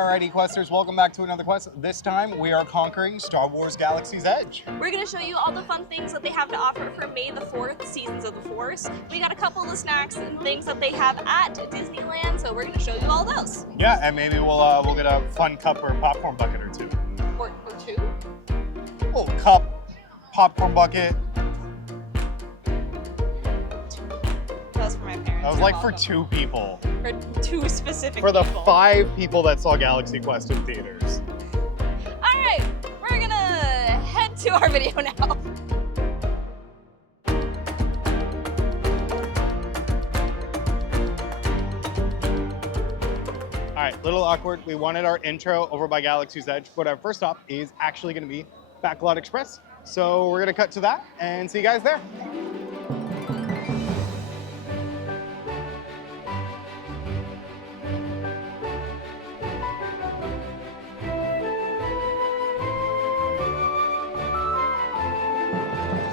Alrighty, Questers, welcome back to another quest. This time, we are conquering Star Wars Galaxy's Edge. We're going to show you all the fun things that they have to offer for May the 4th, Seasons of the Force. We got a couple of snacks and things that they have at Disneyland, so we're going to show you all those. Yeah, and maybe we'll get a fun cup or popcorn bucket or two. Or two? Oh, cup, popcorn bucket. That was for my parents. That was like for 2 people. For 2 specific For the people. 5 people that saw Galaxy Quest in theaters. All right, we're going to head to our video now. All right, little awkward. We wanted our intro over by Galaxy's Edge, but our first stop is actually going to be Backlot Express. So we're going to cut to that and see you guys there.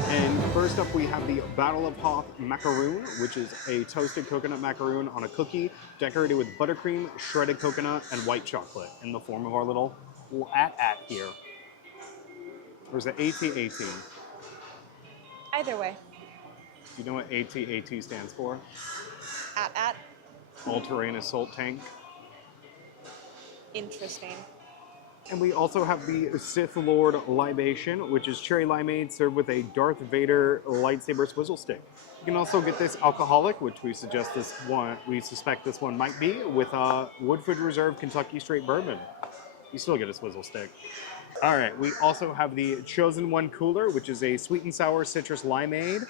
And first up, we have the Battle of Hoth macaroon, which is a toasted coconut macaroon on a cookie decorated with buttercream, shredded coconut, and white chocolate in the form of our little at here. Or is it AT-AT? Either way. You know what AT-AT stands for? At. All-Terrain Assault Tank. Interesting. And we also have the Sith Lord Libation, which is cherry limeade served with a Darth Vader lightsaber swizzle stick. You can also get this alcoholic, which we suspect this one might be, with a Woodford Reserve Kentucky Straight Bourbon. You still get a swizzle stick. All right, we also have the Chosen One Cooler, which is a sweet and sour citrus limeade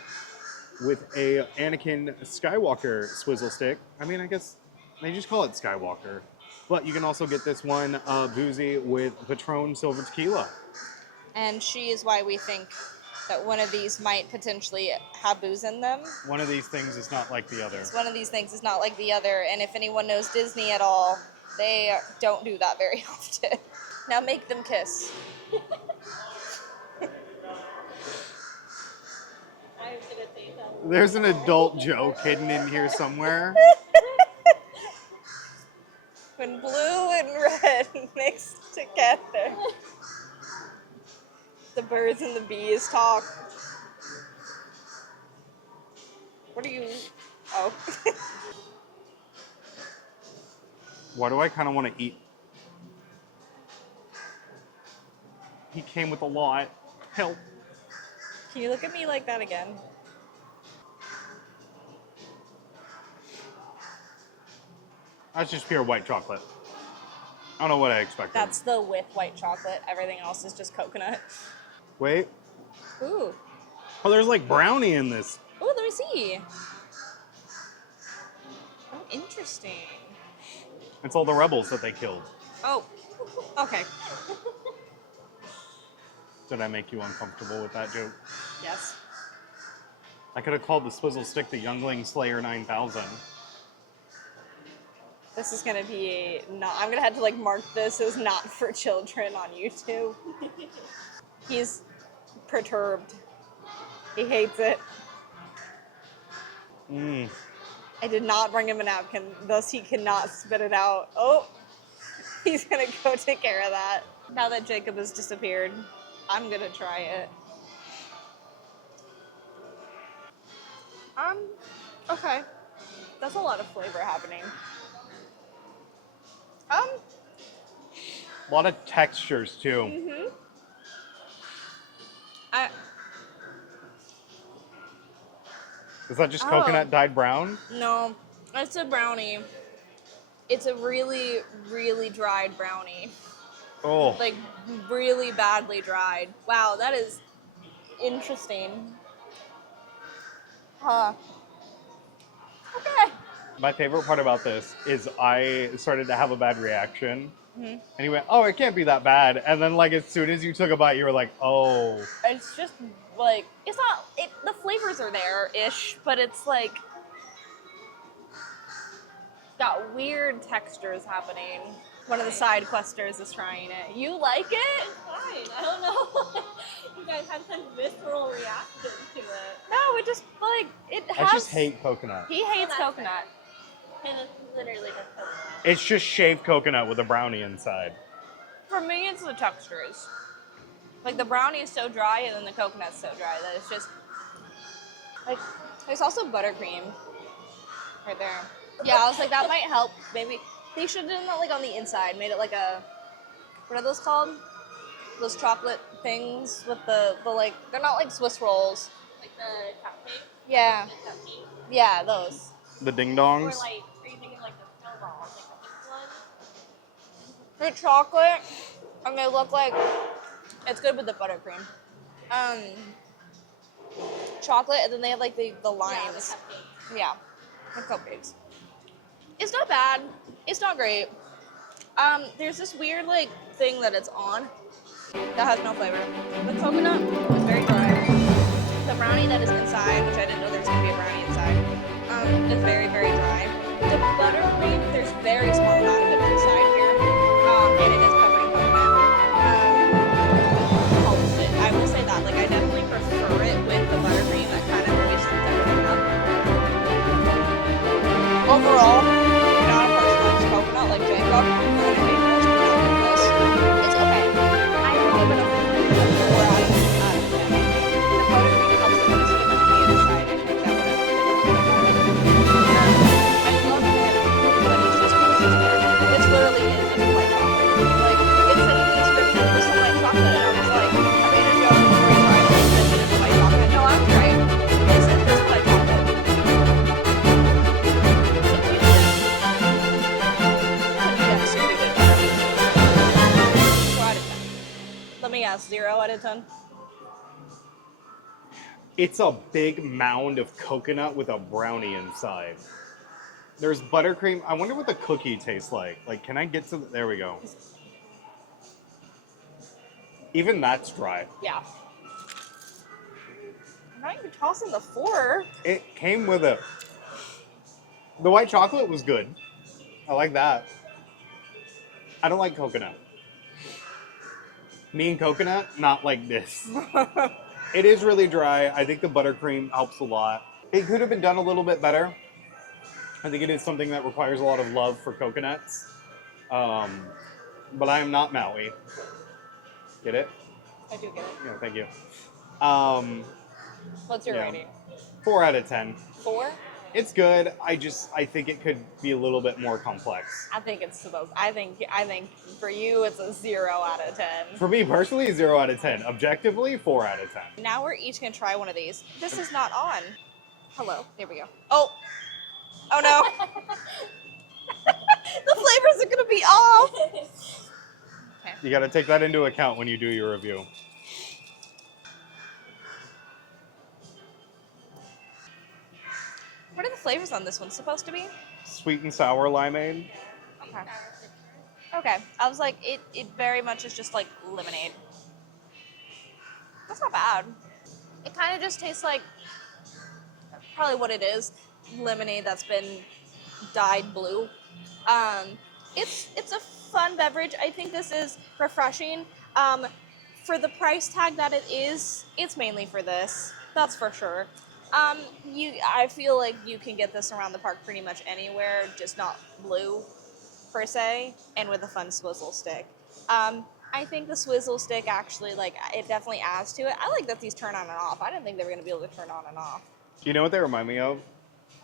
with a Anakin Skywalker swizzle stick. I mean, I guess they just call it Skywalker. But you can also get this one boozy with Patron Silver Tequila. And she is why we think that one of these might potentially have booze in them. One of these things is not like the other. One of these things is not like the other, and if anyone knows Disney at all, they don't do that very often. Now make them kiss. There's an adult joke hidden in here somewhere. When blue and red mix together, the birds and the bees talk. What are you? Oh. Why do I kind of want to eat? He came with a lot. Help. Can you look at me like that again? That's just pure white chocolate. I don't know what I expected. That's the with white chocolate. Everything else is just coconut. Wait. Ooh. Oh, there's like brownie in this. Ooh, let me see. Oh, interesting. It's all the rebels that they killed. Oh, okay. Did I make you uncomfortable with that joke? Yes. I could have called the swizzle stick the Youngling Slayer 9000. This is gonna be I'm gonna have to like mark this as not for children on YouTube. He's perturbed. He hates it. I did not bring him a napkin, thus he cannot spit it out. Oh, he's gonna go take care of that. Now that Jacob has disappeared, I'm gonna try it. Okay. That's a lot of flavor happening. A lot of textures too. Is that just coconut dyed brown? No, it's a brownie. It's a really, really dried brownie. Oh. Like, really badly dried. Wow, that is interesting. Huh. Okay. My favorite part about this is I started to have a bad reaction. And he went, oh, it can't be that bad. And then, like, as soon as you took a bite, you were like, oh. It's just, like, it's not, the flavors are there-ish, but it's, like, got weird textures happening. One of the side questers is trying it. You like it? Fine. I don't know. You guys had such visceral reaction to it. No, it just, like, it has... I just hate coconut. He hates coconut. And literally just coconut. It's just shaved coconut with a brownie inside. For me, it's the textures. Like the brownie is so dry, and then the coconut's so dry that it's just like. There's also buttercream right there. Yeah, I was like, that might help. Maybe they should have done that like on the inside. Made it like a, what are those called? Those chocolate things with the like, they're not like Swiss rolls. Like the cupcake. Yeah, The cupcake. yeah, those. The ding Or dongs. like, are you thinking like the snowballs, like the pink one? They're chocolate, and they look like, it's good with the buttercream. Chocolate, and then they have like the Yeah, the limes. cupcake. Yeah, the cupcakes. It's not bad. It's not great. There's this weird like thing that it's on that has no flavor. The coconut is very dry. The brownie that is inside, which I didn't know there was gonna be a brownie inside, is very, very dry. The buttercream, there's very small amount of it inside here, and it is covered in coconut. Helps it. I will say that. Like I definitely prefer it with the buttercream. That kind of moistens everything up. Overall, not a person who likes coconut like Jacob. I'm gonna hate this, but not like this. It's okay. I would give it a 4 out of 10. The buttercream helps the crispy on the inside. I think that would have been I love it, but it's just consistent. It's literally is just white chocolate. Like, it said in the description it was some white chocolate, and I was like, I made a joke before I tried it, and it is white chocolate. No, I'm right. It said just white chocolate. Let me guess, 0 out of 10? It's a big mound of coconut with a brownie inside. There's buttercream. I wonder what the cookie tastes like. Like, can I get to there we go. Even that's dry. Yeah. I'm not even tossing the 4. It came with it. The white chocolate was good. I like that. I don't like coconut. Me and coconut, not like this. It is really dry. I think the buttercream helps a lot. It could have been done a little bit better. I think it is something that requires a lot of love for coconuts. But I am not Maui. Get it? I do get it. Yeah, thank you. What's your Yeah. rating? 4 out of 10. 4? It's good. I think it could be a little bit more complex. I think it's supposed. I think for you it's a 0 out of 10. For me personally, 0 out of 10. Objectively, 4 out of 10. Now we're each gonna try one of these. This is not on. Hello. There we go. Oh. Oh no. The flavors are gonna be off. You got to take that into account when you do your review. What are the flavors on this one supposed to be? Sweet and sour limeade. Okay. Okay. I was like, it very much is just like lemonade. That's not bad. It kind of just tastes like probably what it is, lemonade that's been dyed blue. It's a fun beverage. I think this is refreshing. For the price tag that it is, it's mainly for this. That's for sure. I feel like you can get this around the park pretty much anywhere, just not blue per se, and with a fun swizzle stick. I think the swizzle stick actually, like, it definitely adds to it. I like that these turn on and off. I didn't think they were going to be able to turn on and off. You know what they remind me of?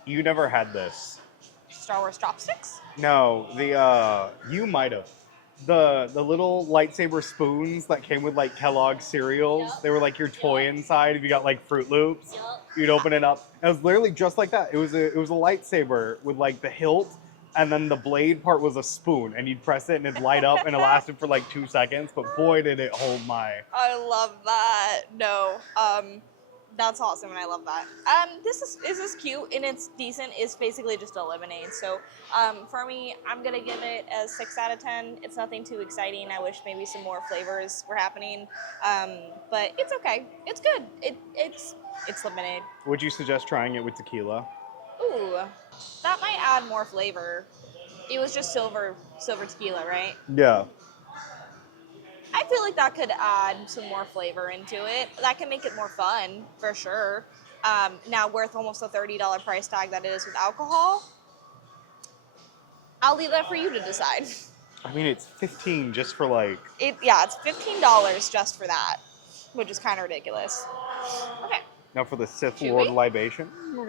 You never had this. Star Wars chopsticks? No, you might have. The little lightsaber spoons that came with like Kellogg's cereals. Yep. They were like your toy inside. If you got like Fruit Loops, Yup. you'd open it up. It was literally just like that. It was a lightsaber with like the hilt, and then the blade part was a spoon, and you'd press it and it'd light up, and it lasted for like 2 seconds. But boy, did it hold my. I love that. No, that's awesome, and I love that. This is cute and it's decent. It's basically just a lemonade. So, for me, I'm gonna give it a 6 out of 10. It's nothing too exciting. I wish maybe some more flavors were happening, but it's okay. It's good. It's lemonade. Would you suggest trying it with tequila? Ooh, that might add more flavor. It was just silver tequila, right? Yeah. I feel like that could add some more flavor into it. That can make it more fun, for sure. Now, worth almost a $30 price tag that it is with alcohol. I'll leave that for you to decide. I mean, it's 15 just for like. Yeah, it's $15 just for that, which is kind of ridiculous. Okay. Now for the Sith Chewy? Lord libation. I'm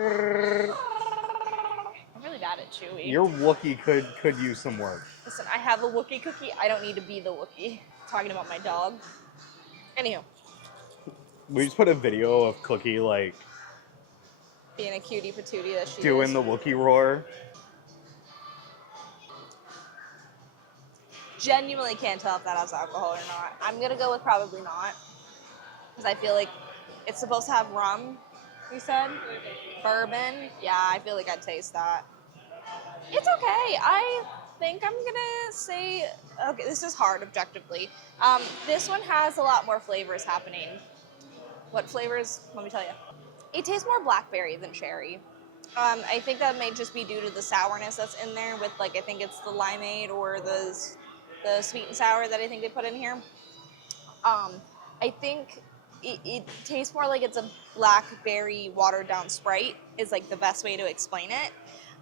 really bad at Chewy. Your Wookiee could use some work. Listen, I have a Wookiee cookie. I don't need to be the Wookiee. Talking about my dog. Anywho, We just put a video of Cookie like being a cutie patootie that she doing is. the Wookiee roar. Genuinely can't tell if that has alcohol or not. I'm gonna go with probably not, because I feel like it's supposed to have rum. You said bourbon. Yeah, I feel like I'd taste that. It's okay. I think I'm gonna say okay. This is hard objectively. This one has a lot more flavors happening. What flavors? Let me tell you. It tastes more blackberry than cherry. I think that may just be due to the sourness that's in there with like I think it's the limeade or the sweet and sour that I think they put in here. I think it tastes more like it's a blackberry watered down Sprite is like the best way to explain it.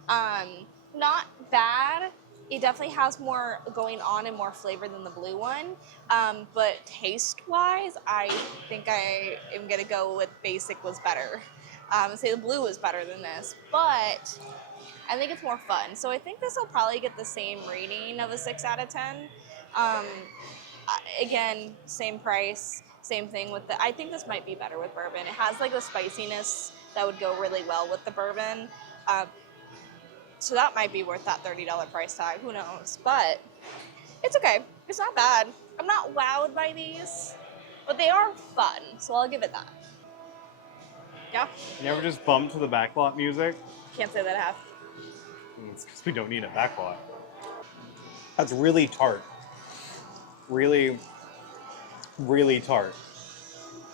Not bad. It definitely has more going on and more flavor than the blue one. But taste-wise, I think I am gonna go with basic was better. And say the blue was better than this, but I think it's more fun. So I think this will probably get the same rating of a 6 out of 10. Again, same price, same thing with I think this might be better with bourbon. It has like the spiciness that would go really well with the bourbon. So that might be worth that $30 price tag. Who knows? But it's okay. It's not bad. I'm not wowed by these, but they are fun. So I'll give it that. Yeah? You ever just bump to the backlot music? Can't say that I have. It's because we don't need a backlot. That's really tart. Really, really tart.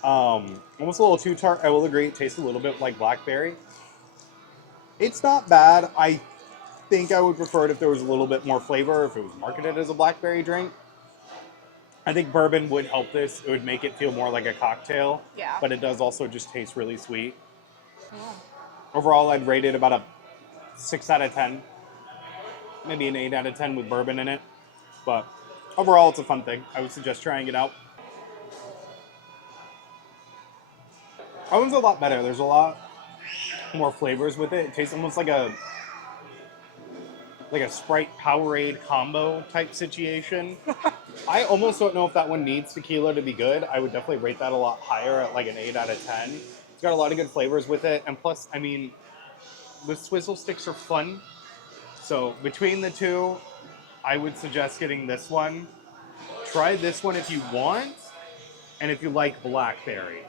Almost a little too tart. I will agree. It tastes a little bit like blackberry. It's not bad. I think I would prefer it if there was a little bit more flavor, if it was marketed as a blackberry drink. I think bourbon would help this. It would make it feel more like a cocktail. Yeah. But it does also just taste really sweet. Overall, I'd rate it about a 6 out of 10. Maybe an 8 out of 10 with bourbon in it. But overall, it's a fun thing. I would suggest trying it out. That one's a lot better. There's a lot more flavors with it. It tastes almost like a Sprite Powerade combo type situation. I almost don't know if that one needs tequila to be good. I would definitely rate that a lot higher at like an 8 out of 10. It's got a lot of good flavors with it. And plus, I mean, the swizzle sticks are fun. So between the two, I would suggest getting this one. Try this one if you want, and if you like blackberry.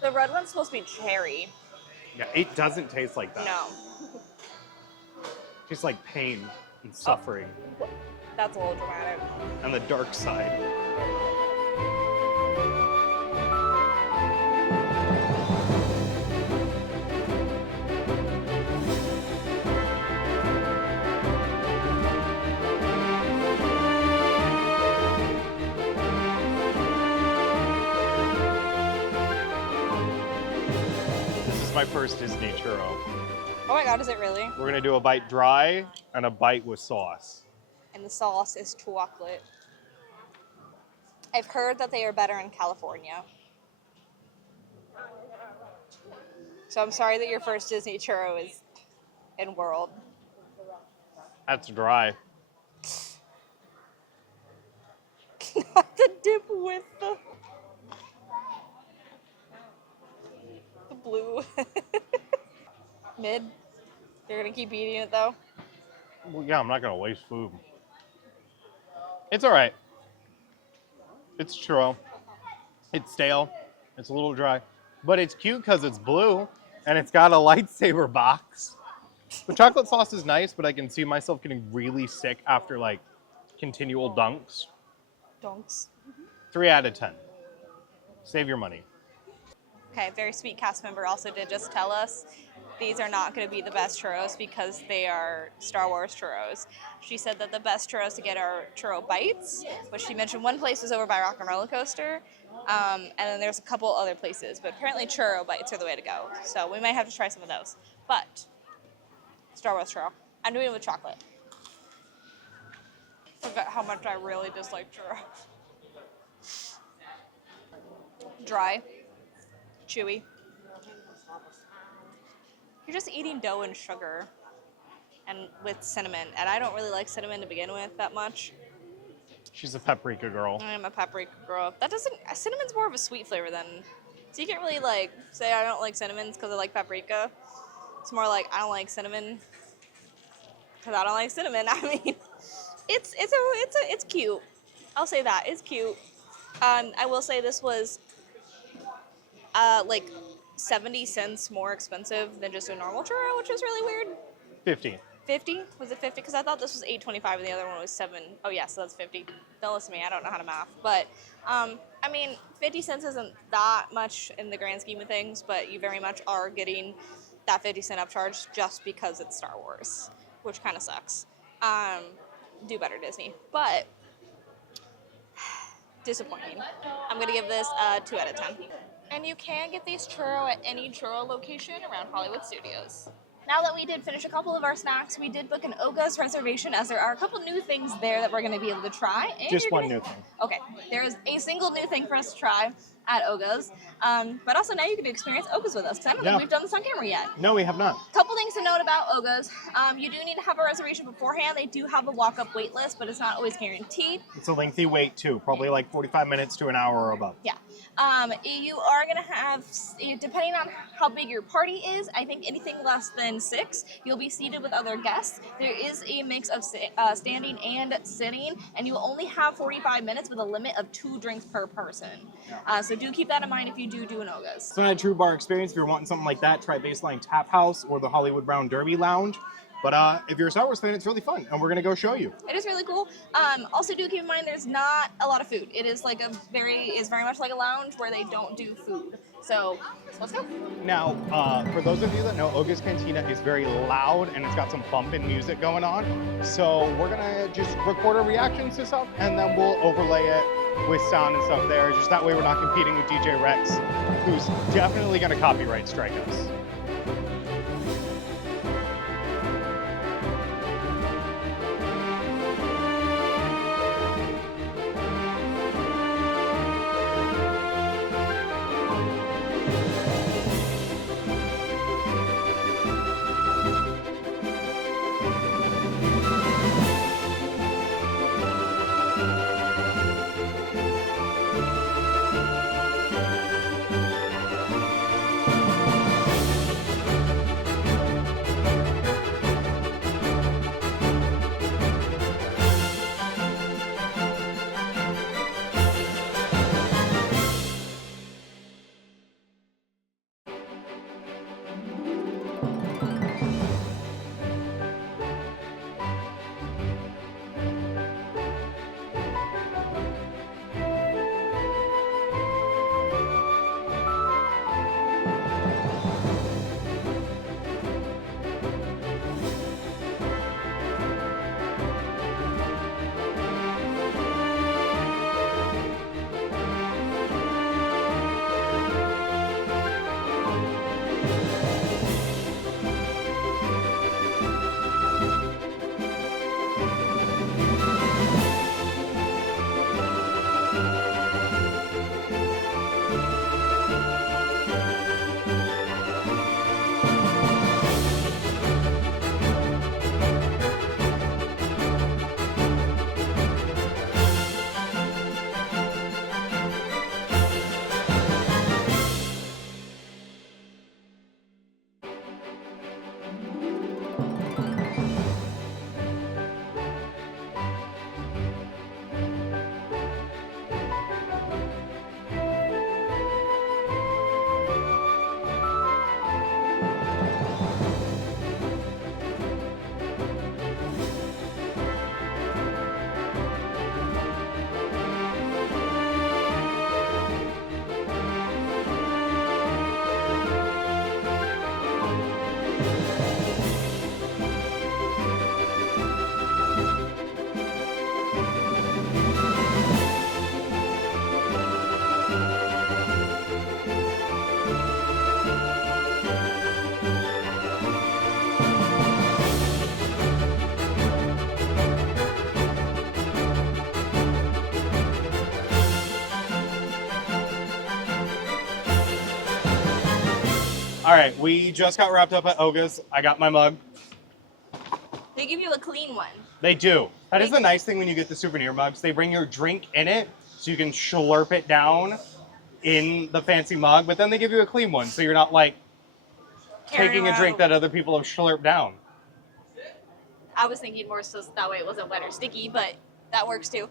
The red one's supposed to be cherry. Yeah, it doesn't taste like that. No. It tastes like pain and suffering. That's a little dramatic. And the dark side. This is my first Disney churro. Oh my god, is it really? We're gonna do a bite dry and a bite with sauce. And the sauce is chocolate. I've heard that they are better in California. So I'm sorry that your first Disney churro is in world. That's dry. Not the dip with the blue. Mid. You're gonna keep eating it though? Well, yeah, I'm not gonna waste food. It's all right. It's churro. It's stale. It's a little dry, but it's cute because it's blue and it's got a lightsaber box. The chocolate sauce is nice, but I can see myself getting really sick after like continual dunks. Donks. 3 out of 10. Save your money. Okay, a very sweet cast member also did just tell us these are not going to be the best churros because they are Star Wars churros. She said that the best churros to get are churro bites, which she mentioned one place is over by Rock and Roller Coaster, and then there's a couple other places, but apparently churro bites are the way to go. So we might have to try some of those. But Star Wars churro. I'm doing it with chocolate. Forget how much I really dislike churros. Dry, chewy. You're just eating dough and sugar and with cinnamon. And I don't really like cinnamon to begin with that much. She's a paprika girl. I'm a paprika girl. Cinnamon's more of a sweet flavor than, so you can't really like say I don't like cinnamons because I like paprika. It's more like I don't like cinnamon because I don't like cinnamon. I mean, it's cute. I'll say that, it's cute. I will say this was like 70 cents more expensive than just a normal churro, which was really weird. 50. 50? Was it 50? Because I thought this was $8.25 and the other one was 7. Oh yeah, so that's 50. Don't listen to me, I don't know how to math. But I mean, 50 cents isn't that much in the grand scheme of things, but you very much are getting that 50-cent upcharge just because it's Star Wars, which kind of sucks. Do better, Disney. But disappointing. I'm gonna give this a 2 out of 10. And you can get these churro at any churro location around Hollywood Studios. Now that we did finish a couple of our snacks, we did book an Oga's reservation as there are a couple new things there that we're going to be able to try. And Just one new thing. Okay, there is a single new thing for us to try at Oga's, but also now you can experience Oga's with us because I don't think we've done this on camera yet. No, we have not. Couple things to note about Oga's. You do need to have a reservation beforehand. They do have a walk-up wait list, but it's not always guaranteed. It's a lengthy wait too, probably like 45 minutes to an hour or above. Yeah. You are going to have, depending on how big your party is, I think anything less than 6, you'll be seated with other guests. There is a mix of standing and sitting, and you will only have 45 minutes with a limit of 2 drinks per person. So do keep that in mind if you do an Oga's. It's not a true bar experience. If you're wanting something like that, try Baseline Tap House or the Hollywood Brown Derby Lounge. But if you're a Star Wars fan, it's really fun, and we're going to go show you. It is really cool. Also, do keep in mind there's not a lot of food. It is like very much like a lounge where they don't do food. So let's go. Now, for those of you that know, Oga's Cantina is very loud, and it's got some bumping music going on. So we're going to just record our reactions to stuff, and then we'll overlay it with sound and stuff there. Just that way we're not competing with DJ Rex, who's definitely going to copyright strike us. All right, we just got wrapped up at Oga's. I got my mug. They give you a clean one. They do. That is They- the nice thing when you get the souvenir mugs. They bring your drink in it, so you can slurp it down in the fancy mug, but then they give you a clean one, so you're not like taking a drink that other people have slurped down. I was thinking more so that way it wasn't wet or sticky, but that works too.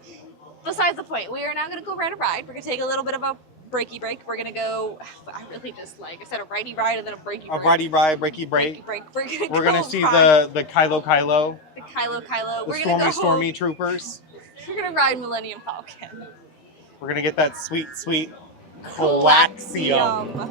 Besides the point, we are now going to go ride a ride. We're going to take a little bit of a breaky break. We're going to go, I really just like, I said a righty ride and then a breaky break. A righty ride, breaky break. We're going to see ride the Kylo Kylo, the Kylo. the We're going to go. Stormy Troopers. We're going to ride Millennium Falcon. We're going to get that sweet, sweet Coaxium.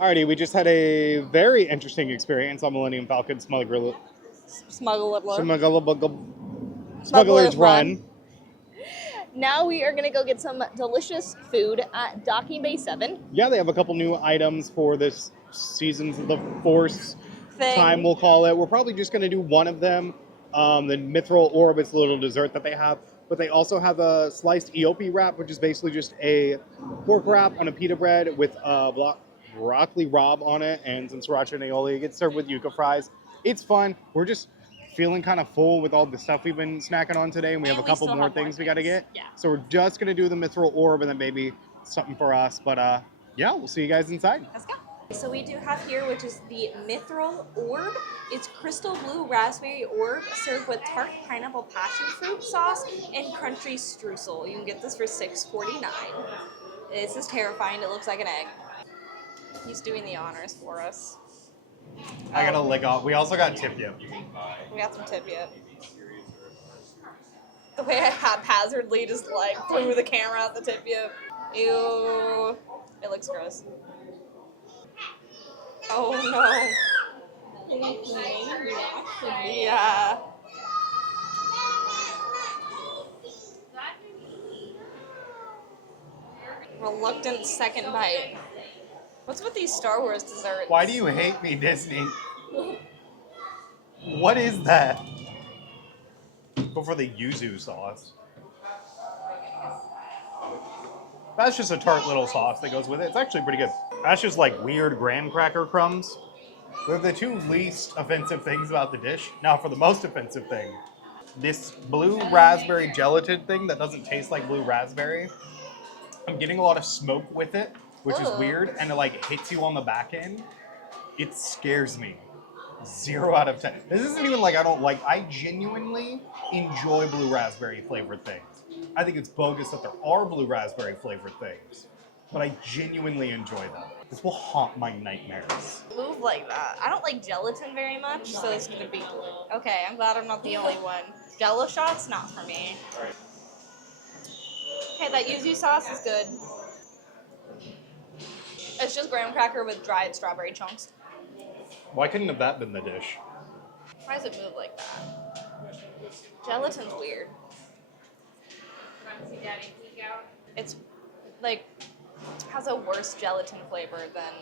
Alrighty, we just had a very interesting experience on Millennium Falcon Smuggler's Run. Now we are going to go get some delicious food at Docking Bay 7. Yeah, they have a couple new items for this Seasons of the Force Thing. time, we'll call it. We're probably just going to do one of them. The Mithril Orb is a little dessert that they have. But they also have a sliced Eope wrap, which is basically just a pork wrap on a pita bread with broccoli rabe on it and some sriracha and aioli. It gets served with yuca fries. It's fun. We're just feeling kind of full with all the stuff we've been snacking on today, and we have a couple more things we got to get. Yeah. So we're just going to do the Mithril Orb and then maybe something for us. But yeah, we'll see you guys inside. Let's go. So we do have here, which is the Mithril Orb. It's crystal blue raspberry orb served with tart pineapple passion fruit sauce and crunchy streusel. You can get this for $6.49. This is terrifying. It looks like an egg. He's doing the honors for us. I got to lick off. We also got tip yip. We got some tip yip. The way I haphazardly just like threw the camera at the tip yip. Ew. It looks gross. Oh no. Yeah. Reluctant second bite. What's with these Star Wars desserts? Why do you hate me, Disney? What is that? Go for the yuzu sauce. That's just a tart little sauce that goes with it. It's actually pretty good. That's just like weird graham cracker crumbs. They're the two least offensive things about the dish. Now for the most offensive thing. This blue raspberry gelatin thing that doesn't taste like blue raspberry. I'm getting a lot of smoke with it, which is weird, and it like hits you on the back end. It scares me. 0 out of 10. This isn't even like I genuinely enjoy blue raspberry flavored things. I think it's bogus that there are blue raspberry flavored things, but I genuinely enjoy them. This will haunt my nightmares. Move like that. I don't like gelatin very much, so it's gonna be okay. I'm glad I'm not the only one. Jello shots, not for me. Okay, that yuzu sauce is good. It's just graham cracker with dried strawberry chunks. Why couldn't have that been the dish? Why does it move like that? Gelatin's weird. It's like has a worse gelatin flavor than.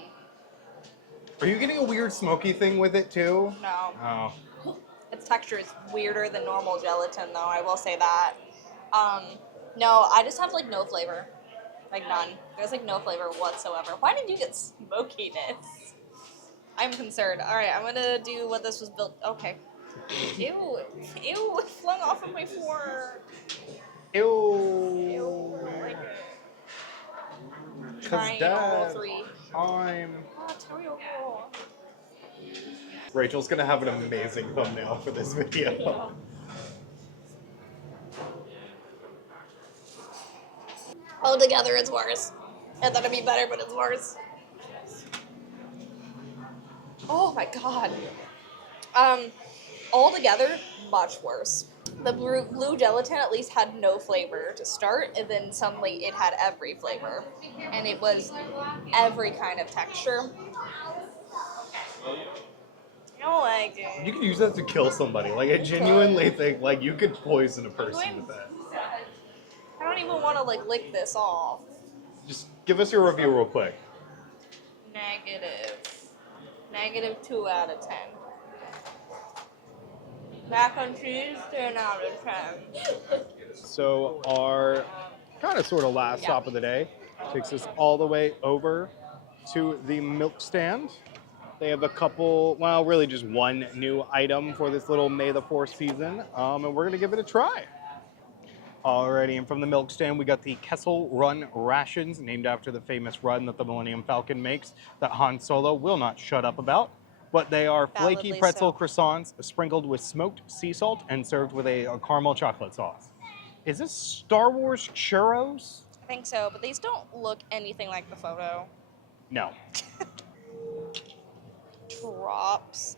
Are you getting a weird smoky thing with it too? No. Oh. Its texture is weirder than normal gelatin, though. I will say that. No, I just have like no flavor, like none. There's like no flavor whatsoever. Why did you get smokiness? I'm concerned. All right, I'm gonna do what this was built. Okay. Ew, ew, it flung off of my fork. Ew. Ew, like Cause trying all three. I'm. Oh, terrible. Rachel's gonna have an amazing thumbnail for this video. Altogether, it's worse. I thought it'd be better, but it's worse. Oh my god. Altogether, much worse. The blue gelatin at least had no flavor to start, and then suddenly it had every flavor, and it was every kind of texture. I don't like it. You could use that to kill somebody. Like, I genuinely think, like, you could poison a person with that. I don't even want to like lick this off. Just give us your review real quick. Negative 2 out of 10. Mac and cheese, 10 out of 10. So our kind of sort of last stop of the day takes us all the way over to the milk stand. They have a couple, well, really just one new item for this little May the 4th season, and we're going to give it a try. Alrighty, and from the milk stand, we got the Kessel Run rations, named after the famous run that the Millennium Falcon makes that Han Solo will not shut up about. But they are flaky Validly pretzel so. croissants sprinkled with smoked sea salt and served with a caramel chocolate sauce. Is this Star Wars churros? I think so, but these don't look anything like the photo. No. Drops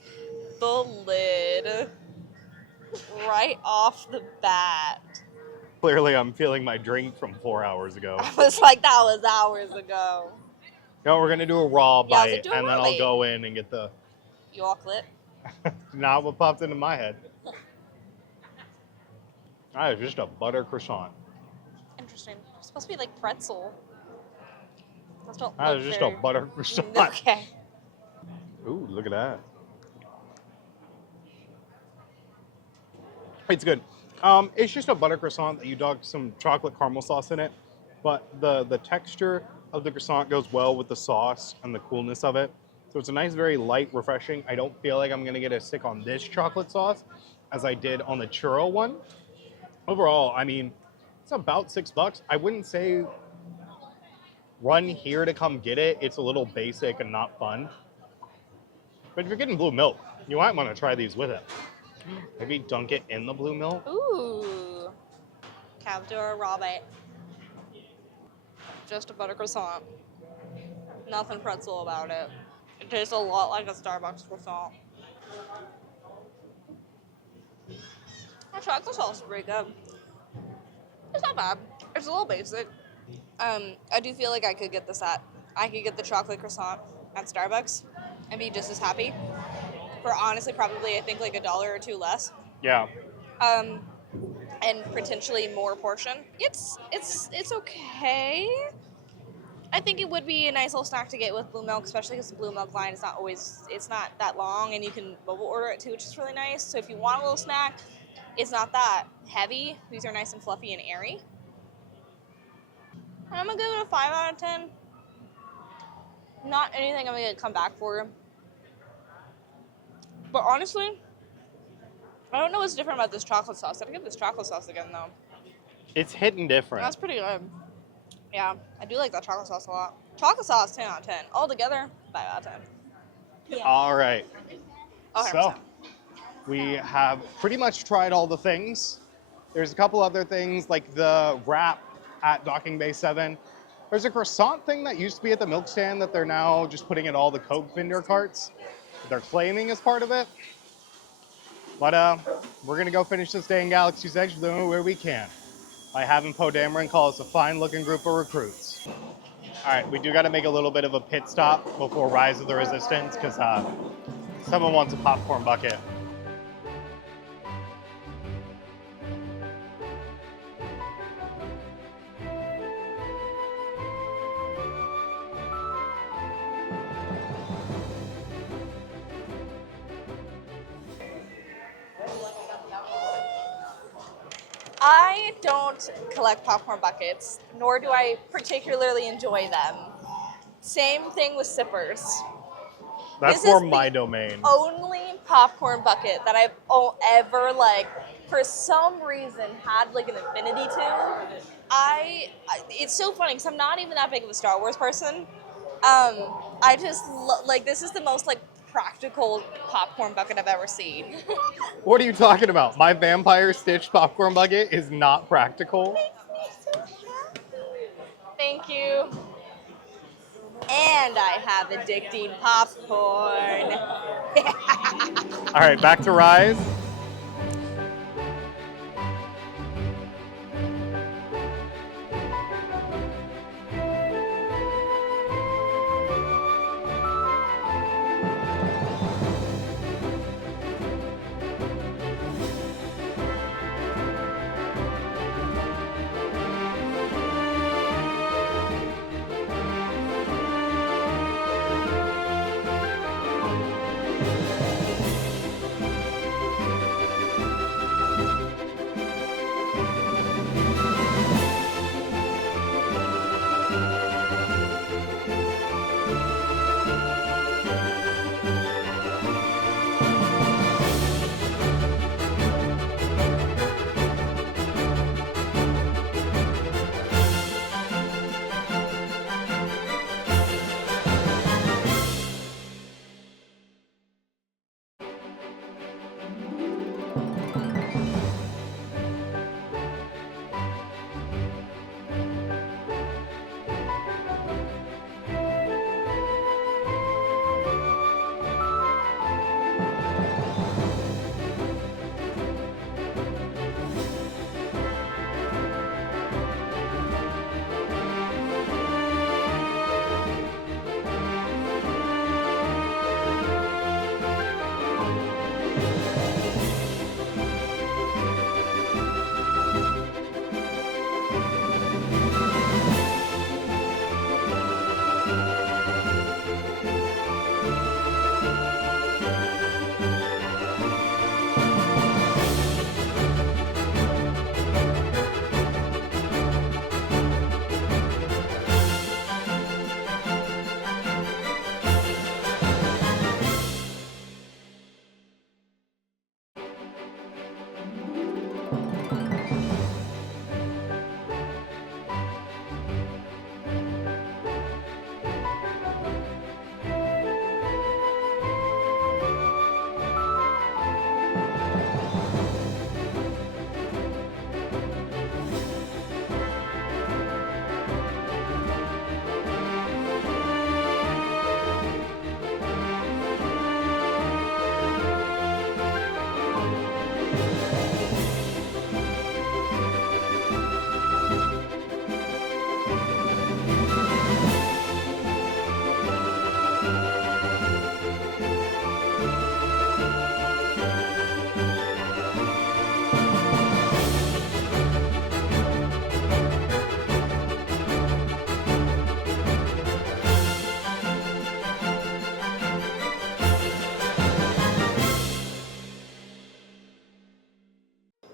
the lid right off the bat. Clearly, I'm feeling my drink from 4 hours ago. I was like, that was hours ago. No, we're gonna do a raw Yeah, I was bite, like, do a and raw then I'll bite. go in and get the. You all clip? Not what popped into my head. That is just a butter croissant. Interesting. It's supposed to be like pretzel. Those don't That look is just very... a butter croissant. Okay. Ooh, look at that. It's good. It's just a butter croissant that you dunk some chocolate caramel sauce in it, but the texture of the croissant goes well with the sauce and the coolness of it. So it's a nice, very light, refreshing. I don't feel like I'm gonna get as sick on this chocolate sauce as I did on the churro one. Overall, I mean, it's about $6. I wouldn't say run here to come get it. It's a little basic and not fun. But if you're getting blue milk, you might want to try these with it. Maybe dunk it in the blue milk. Ooh. Cavdo or raw bite. Just a butter croissant. Nothing pretzel about it. It tastes a lot like a Starbucks croissant. The chocolate sauce is pretty good. It's not bad. It's a little basic. I do feel like I could get the chocolate croissant at Starbucks and be just as happy. For honestly, probably I think like $1 or $2 less. Yeah. And potentially more portion. It's okay. I think it would be a nice little snack to get with blue milk, especially because the blue milk line is it's not that long, and you can mobile order it too, which is really nice. So if you want a little snack, it's not that heavy. These are nice and fluffy and airy. I'm gonna give it a 5 out of 10. Not anything I'm gonna come back for. But honestly, I don't know what's different about this chocolate sauce. I'd give this chocolate sauce again though. It's hitting different. That's pretty good. Yeah, I do like that chocolate sauce a lot. Chocolate sauce, 10 out of 10. Altogether, 5 out of 10. Yeah. All right. 100%. So we have pretty much tried all the things. There's a couple other things like the wrap at Docking Bay 7. There's a croissant thing that used to be at the milk stand that they're now just putting in all the Coke vendor carts. They're claiming as part of it. But we're gonna go finish this day in Galaxy's Edge where we can by having Poe Dameron call us a fine-looking group of recruits. All right, we do got to make a little bit of a pit stop before Rise of the Resistance because someone wants a popcorn bucket. I don't collect popcorn buckets, nor do I particularly enjoy them. Same thing with sippers. That's This more is my the domain. Only popcorn bucket that I've ever like, for some reason, had like an affinity to. It's so funny because I'm not even that big of a Star Wars person. I just like this is the most like practical popcorn bucket I've ever seen. What are you talking about? My vampire stitched popcorn bucket is not practical. Thank you. And And I have addicting popcorn. All right, back to Rise.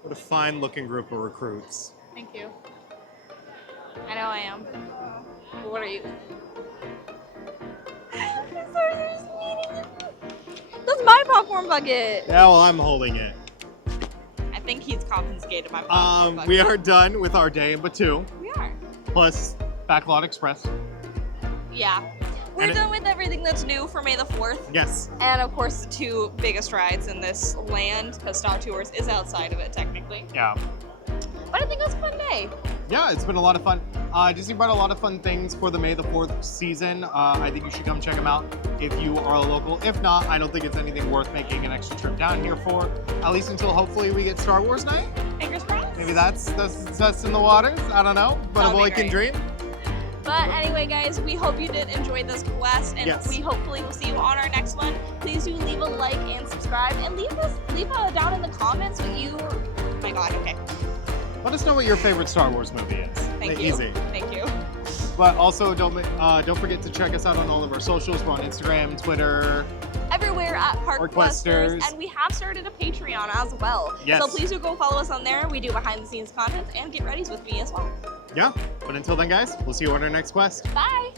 What a fine looking group of recruits. Thank you. I know I am. But what are you? I'm sorry, there's meeting. That's my popcorn bucket. Yeah, well, I'm holding it. I think he's confiscated my popcorn bucket. We are done with our day in Batu, We are. plus Backlot Express. Yeah. We're And done with everything that's new for May the 4th. Yes. And of course, the two biggest rides in this land, because Star Tours is outside of it technically. Yeah. But I think it was a fun day. Yeah, it's been a lot of fun. Disney brought a lot of fun things for the May the 4th season. I think you should come check them out if you are a local. If not, I don't think it's anything worth making an extra trip down here for, at least until hopefully we get Star Wars night. Fingers crossed. Maybe that's in the waters. I don't know, but That'll a be boy can great. dream. But anyway, guys, we hope you did enjoy this quest, and Yes. we hopefully will see you on our next one. Please do leave a like and subscribe, and leave down in the comments what you. Oh my God. Okay. Let us know what your favorite Star Wars movie is. Thank you. Easy. Thank you. But also don't forget to check us out on all of our socials. We're on Instagram, Twitter. Everywhere at Park Questers. Questers, and we have started a Patreon as well. Yes. So please do go follow us on there. We do behind the scenes content and get readies with me as well. Yeah. But until then, guys, we'll see you on our next quest. Bye.